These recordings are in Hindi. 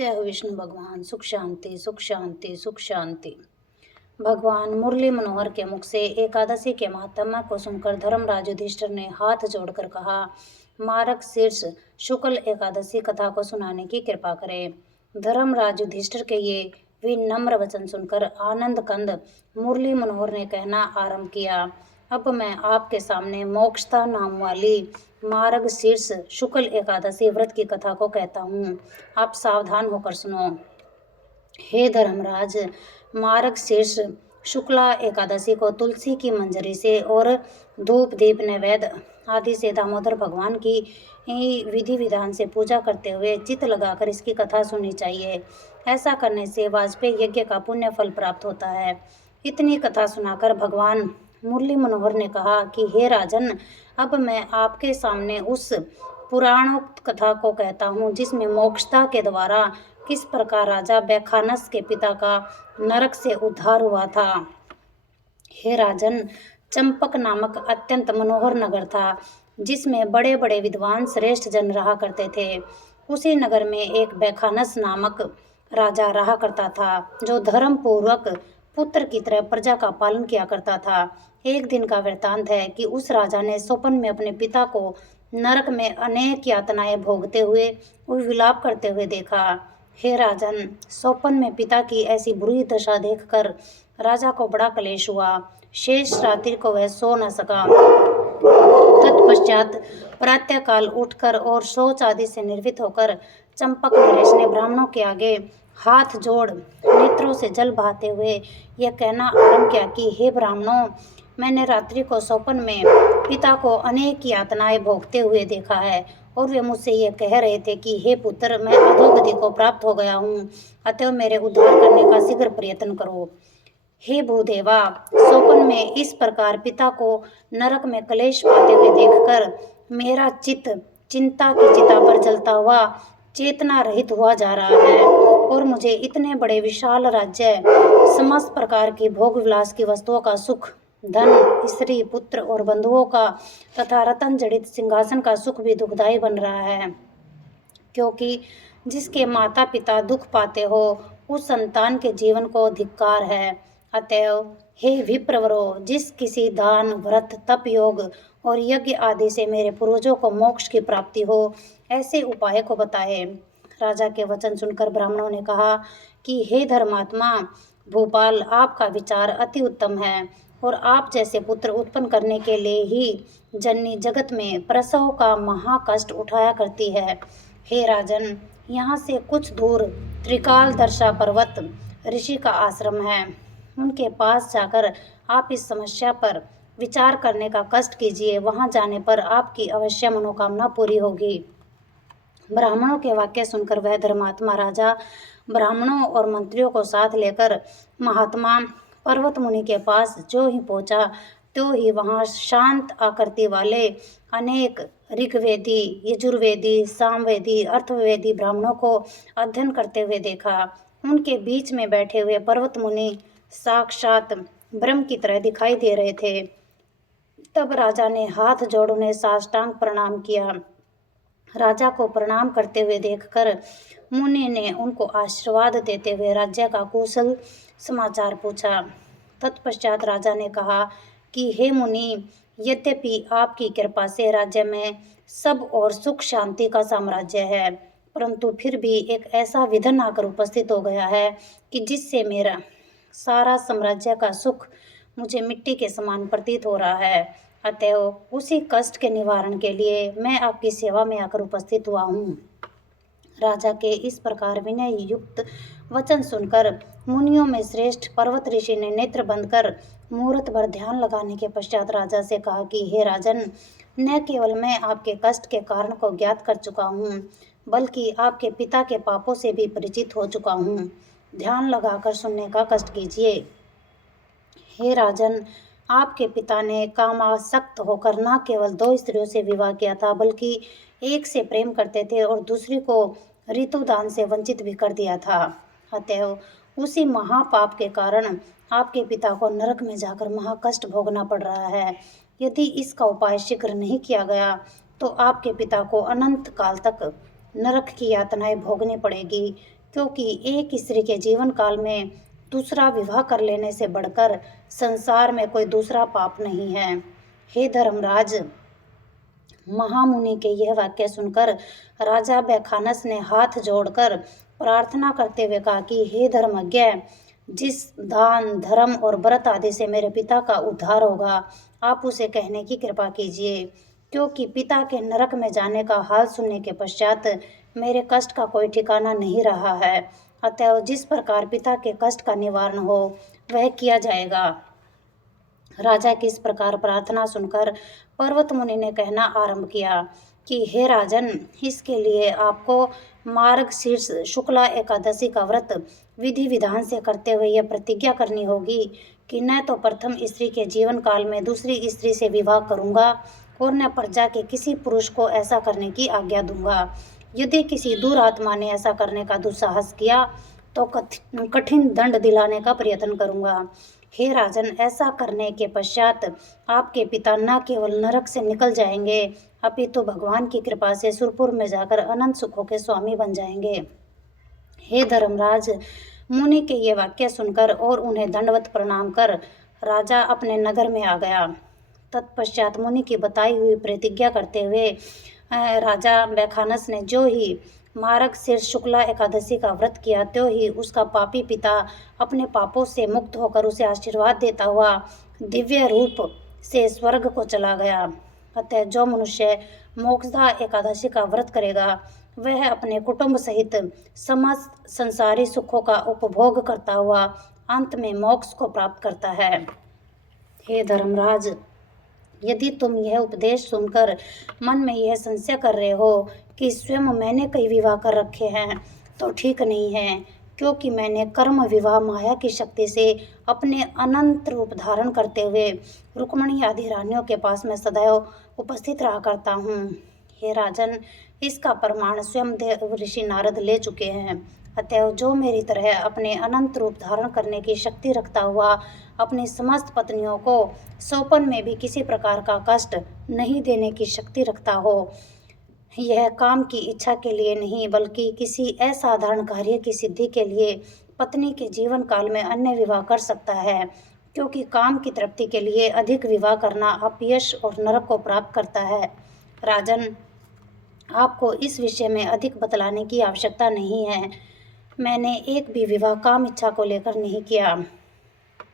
जय हो विष्णु भगवान। सुख शांति सुख शांति सुख शांति। भगवान मुरली मनोहर के मुख से एकादशी के महात्म्य को सुनकर धर्मराज युधिष्ठिर ने हाथ जोड़कर कहा, मार्ग शीर्ष शुक्ल एकादशी कथा को सुनाने की कृपा करें। धर्मराज युधिष्ठिर के ये विनम्र वचन सुनकर आनंद कंद मुरली मनोहर ने कहना आरंभ किया, अब मैं आपके सामने मोक्षता नाम वाली मार्ग शीर्ष शुक्ल एकादशी व्रत की कथा को कहता हूँ। आप सावधान होकर सुनो। हे धर्मराज, मार्ग शीर्ष शुक्ला एकादशी को तुलसी की मंजरी से और धूप दीप नैवेद्य आदि से दामोदर भगवान की विधि विधान से पूजा करते हुए चित्त लगाकर इसकी कथा सुननी चाहिए। ऐसा करने से वाजपेयी यज्ञ का पुण्य फल प्राप्त होता है। इतनी कथा सुनाकर भगवान मुरली मनोहर ने कहा कि हे राजन, अब मैं आपके सामने उस पुराणोक्त कथा को कहता हूँ जिसमें मोक्षता के द्वारा किस प्रकार राजा बैखानस के पिता का नरक से उद्धार हुआ था। हे राजन, चंपक नामक अत्यंत मनोहर नगर था जिसमें बड़े बड़े विद्वान श्रेष्ठ जन रहा करते थे। उसी नगर में एक बैखानस नामक राजा रहा करता था जो धर्म पूर्वक पुत्र की तरह प्रजा का पालन किया करता था। एक दिन का वृत्तांत है कि उस राजा ने स्वप्न में अपने पिता को नरक में अनेक यातनाएं भोगते हुए विलाप करते हुए देखा। हे राजन, स्वप्न में पिता की ऐसी बुरी दशा देखकर राजा को बड़ा क्लेश हुआ। शेष रात्रि को वह सो न सका। तत्पश्चात प्रातःकाल उठकर और शौच आदि से निर्वित होकर चंपक नरेश ने ब्राह्मणों के आगे हाथ जोड़ नेत्रों से जल बहाते हुए यह कहना आरंभ किया कि हे ब्राह्मणों, मैंने रात्रि को स्वप्न में पिता को अनेक यातनाएं भोगते हुए देखा है और वे मुझसे ये कह रहे थे कि हे पुत्र, मैं अधोगति को प्राप्त हो गया हूँ, अतएव मेरे उद्धार करने का शीघ्र प्रयत्न करो। हे भूदेवा, स्वप्न में इस प्रकार पिता को नरक में क्लेश पाते हुए देखकर मेरा चित्त चिंता की चिता पर जलता हुआ चेतना रहित हुआ जा रहा है और मुझे इतने बड़े विशाल राज्य, समस्त प्रकार की भोग विलास की वस्तुओं का सुख, धन, स्त्री, पुत्र और बंधुओं का तथा रतन जड़ित सिंहासन का सुख भी दुखदायी बन रहा है, क्योंकि जिसके माता पिता दुख पाते हो उस संतान के जीवन को धिक्कार है। अतएव हे विप्रवरो, जिस किसी दान, व्रत, तप योग और यज्ञ आदि से मेरे पूर्वजों को मोक्ष की प्राप्ति हो, ऐसे उपाय को बताए। राजा के वचन सुनकर ब्राह्मणों ने कहा कि हे धर्मात्मा भूपाल, आपका विचार अति उत्तम है और आप जैसे पुत्र उत्पन्न करने के लिए ही जननी जगत में प्रसव का महाकष्ट उठाया करती है। हे राजन, यहाँ से कुछ दूर त्रिकालदर्शा पर्वत ऋषि का आश्रम है। उनके पास जाकर आप इस समस्या पर विचार करने का कष्ट कीजिए। वहां जाने पर आपकी अवश्य मनोकामना पूरी होगी। ब्राह्मणों के वाक्य सुनकर वह धर्मात्मा राजा ब्राह्मणों और मंत्रियों को साथ लेकर महात्मा पर्वत मुनि के पास जो ही पहुंचा तो ही वहां शांत आकृति वाले अनेक ऋग्वेदी, यजुर्वेदी, सामवेदी, अर्थवेदी ब्राह्मणों को अध्ययन करते हुए देखा। उनके बीच में बैठे हुए पर्वत मुनि साक्षात ब्रह्म की तरह दिखाई दे रहे थे। तब राजा ने हाथ जोड़ उन्हें साष्टांग प्रणाम किया। राजा को प्रणाम करते हुए देखकर मुनि ने उनको आशीर्वाद देते हुए राज्य का कुशल समाचार पूछा। तत्पश्चात राजा ने कहा कि हे मुनि, यद्यपि आपकी कृपा से राज्य में सब और सुख शांति का साम्राज्य है, परंतु फिर भी एक ऐसा विघ्न आकर उपस्थित हो गया है कि जिससे मेरा सारा साम्राज्य का सुख मुझे मिट्टी के समान प्रतीत हो रहा है। अतएव उसी कष्ट के निवारण के लिए मैं आपकी सेवा में आकर उपस्थित हुआ हूँ। राजा के इस प्रकार विनय युक्त वचन सुनकर मुनियों में श्रेष्ठ पर्वत ऋषि ने नेत्र बंद कर मुहूर्त भर ध्यान लगाने के पश्चात राजा से कहा कि हे राजन, न केवल मैं आपके कष्ट के कारण को ज्ञात कर चुका हूँ, बल्कि आपके पिता के पापों से भी परिचित हो चुका हूँ। ध्यान लगाकर सुनने का कष्ट कीजिए। हे राजन, आपके पिता ने कामासक्त होकर न केवल 2 स्त्रियों से विवाह किया था, बल्कि एक से प्रेम करते थे और दूसरी को ऋतुदान से वंचित भी कर दिया था। अतएव उसी महापाप के कारण आपके पिता को नरक में जाकर महाकष्ट भोगना पड़ रहा है। यदि इसका उपाय शीघ्र नहीं किया गया तो आपके पिता को अनंत काल तक नरक की यातनाएं भोगनी पड़ेगी, क्योंकि एक स्त्री के जीवन काल में दूसरा विवाह कर लेने से बढ़कर संसार में कोई दूसरा पाप नहीं है। हे धर्मराज, महामुनि के यह वाक्य सुनकर राजा बैखानस ने हाथ जोड़कर प्रार्थना करते हुए कहा कि हे धर्मज्ञ, जिस दान धर्म और व्रत आदि से मेरे पिता का उद्धार होगा, आप उसे कहने की कृपा कीजिए, क्योंकि पिता के नरक में जाने का हाल सुनने के पश्चात मेरे कष्ट का कोई ठिकाना नहीं रहा है। अतएव जिस प्रकार पिता के कष्ट का निवारण हो वह किया जाएगा। राजा की इस प्रकार प्रार्थना सुनकर पर्वत मुनि ने कहना आरंभ किया कि हे राजन, इसके लिए आपको मार्गशीर्ष शुक्ला एकादशी का व्रत विधि विधान से करते हुए यह प्रतिज्ञा करनी होगी कि न तो प्रथम स्त्री के जीवन काल में दूसरी स्त्री से विवाह करूंगा और न प्रजा के किसी पुरुष को ऐसा करने की आज्ञा दूंगा। यदि किसी दुरात्मा ने ऐसा करने का दुस्साहस किया तो कठिन दंड दिलाने का प्रयत्न करूंगा। हे राजन, ऐसा करने के पश्चात आपके पिता न केवल नरक से निकल जाएंगे अपितु भगवान की कृपा से सुरपुर में जाकर अनंत सुखों के स्वामी बन जाएंगे। हे धर्मराज, मुनि के ये वाक्य सुनकर और उन्हें दंडवत प्रणाम कर राजा अपने नगर में आ गया। तत्पश्चात मुनि की बताई हुई प्रतिज्ञा करते हुए राजा बैखानस ने जो ही मार्गशीर्ष शुक्ला एकादशी का व्रत किया, त्यों ही उसका पापी पिता अपने पापों से मुक्त होकर उसे आशीर्वाद देता हुआ दिव्य रूप से स्वर्ग को चला गया। अतः जो मनुष्य मोक्षदा एकादशी का व्रत करेगा वह अपने कुटुंब सहित समस्त संसारी सुखों का उपभोग करता हुआ अंत में मोक्ष को प्राप्त करता है। हे धर्मराज, यदि तुम यह उपदेश सुनकर मन में यह संशय कर रहे हो कि स्वयं मैंने कई विवाह कर रखे हैं, तो ठीक नहीं है, क्योंकि मैंने कर्म विवाह माया की शक्ति से अपने अनंत रूप धारण करते हुए रुक्मणी आदि रानियों के पास में सदैव उपस्थित रहा करता हूँ। हे राजन, इसका प्रमाण स्वयं देव ऋषि नारद ले चुके हैं। अतएव जो मेरी तरह अपने अनंत रूप धारण करने की शक्ति रखता हुआ अपनी समस्त पत्नियों को सौपन में भी किसी प्रकार का कष्ट नहीं देने की शक्ति रखता हो, यह काम की इच्छा के लिए नहीं बल्कि किसी असाधारण कार्य की सिद्धि के लिए पत्नी के जीवन काल में अन्य विवाह कर सकता है, क्योंकि काम की तृप्ति के लिए अधिक विवाह करना अपयश और नरक को प्राप्त करता है। राजन, आपको इस विषय में अधिक बतलाने की आवश्यकता नहीं है। मैंने एक भी विवाह काम इच्छा को लेकर नहीं किया,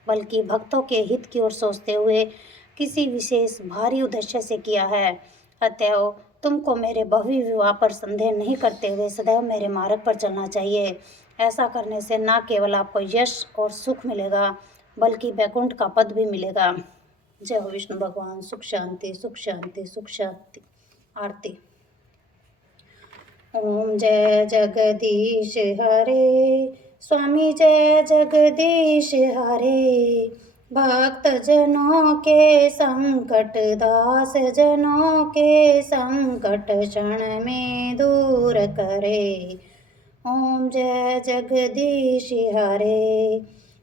बल्कि भक्तों के हित की ओर सोचते हुए किसी विशेष भारी उद्देश्य से किया है। अतएव तुमको मेरे भव्य विवाह पर संदेह नहीं करते हुए सदैव मेरे मार्ग पर चलना चाहिए। ऐसा करने से न केवल आपको यश और सुख मिलेगा बल्कि वैकुंठ का पद भी मिलेगा। जय हो विष्णु भगवान। सुख शांति, सुख शांति, सुख शांति। आरती। ओम जय जगदीश हरे, स्वामी जय जगदीश हरे। भक्त जनों के संकट, दास जनों के संकट क्षण में दूर करे। ओम जय जगदीश हरे।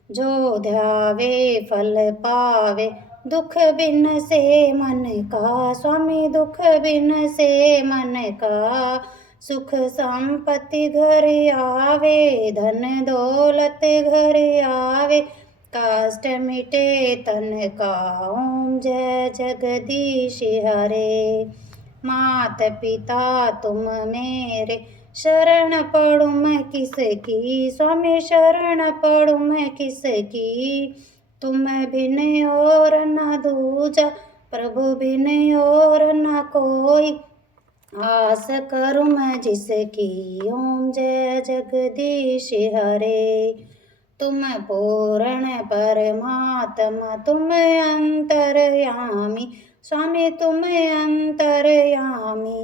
जो ध्यावे फल पावे, दुख बिन से मन का, स्वामी दुख बिन से मन का। सुख संपत्ति घर आवे, धन दौलत घर आवे, कष्ट मिटे तन का। ओम जय जगदीश हरे। मात पिता तुम मेरे, शरण पड़ूं मैं किसकी, स्वामी शरण पड़ूं मैं किसकी। तुम बिन और न दूजा, प्रभु बिन और न कोई, आस करूं मैं जिसकी। ओम जय जगदीश हरे। तुम पूर्ण परमात्मा, तुम अंतर्यामी, स्वामी तुम अंतर्यामी।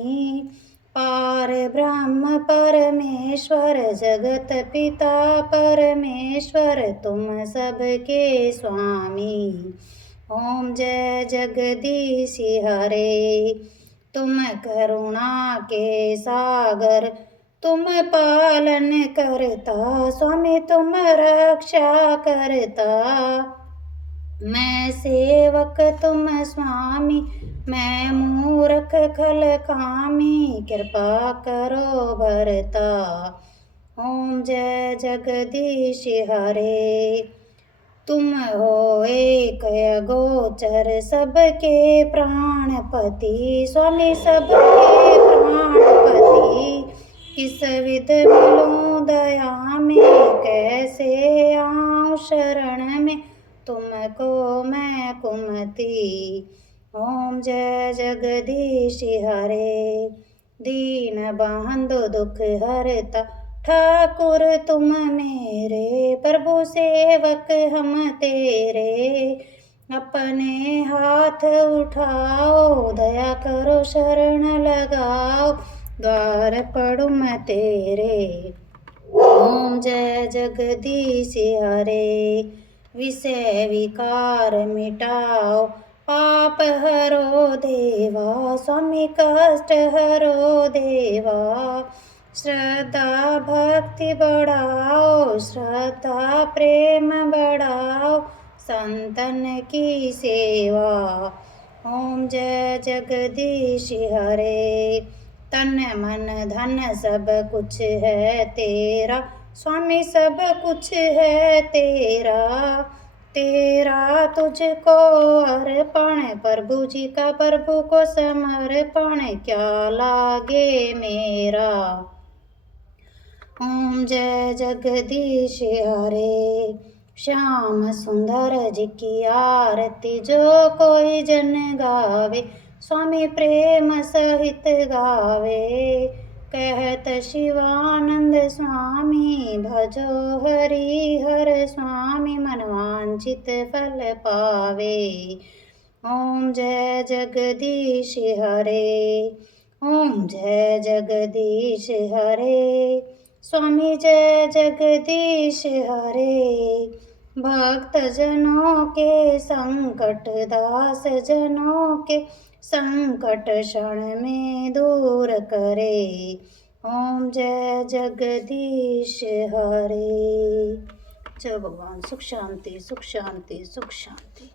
पार ब्रह्म परमेश्वर, जगत पिता परमेश्वर, तुम सबके स्वामी। ओम जय जगदीश हरे। तुम करुणा के सागर, तुम पालन करता, स्वामी तुम रक्षा करता। मैं सेवक तुम स्वामी, मैं मूर्ख खल कामी, कृपा करो भरता। ओम जय जगदीश हरे। तुम हो एक अगोचर सबके प्राणपति, स्वामी सबके प्राणपति। किस विध मिलूं दया में, कैसे आऊं शरण में, तुमको मैं कुमति। ओम जय जगदीश हरे। दीन बंधु दुख हरता ठाकुर तुम मेरे, प्रभु सेवक हम तेरे। अपने हाथ उठाओ, दया करो शरण लगाओ, द्वार पड़ू मैं तेरे। ओम जय जगदीश हरे। विषय विकार मिटाओ, पाप हरो देवा, स्वामी कष्ट हरो देवा। श्रद्धा भक्ति बढ़ाओ, श्रद्धा प्रेम बढ़ाओ, संतन की सेवा। ओम जय जगदीश हरे। तन मन धन सब कुछ है तेरा, स्वामी सब कुछ है तेरा। तेरा तुझको अर्पण, प्रभु जी का प्रभु को समर्पण, क्या लागे मेरा। ओम जय जगदीश हरे। श्याम सुंदर जी की आरती जो कोई जन गावे, स्वामी प्रेम सहित गावे। कहत शिवानंद स्वामी, भजो हरि हर स्वामी, मनवांचित फल पावे। ओम जय जगदीश हरे। ओम जय जगदीश हरे। स्वामी जय जगदीश हरे। भक्त जनों के संकट, दास जनों के संकट क्षण में दूर करे। ओम जय जगदीश हरे। जय भगवान। सुख शांति, सुख शांति, सुख शांति।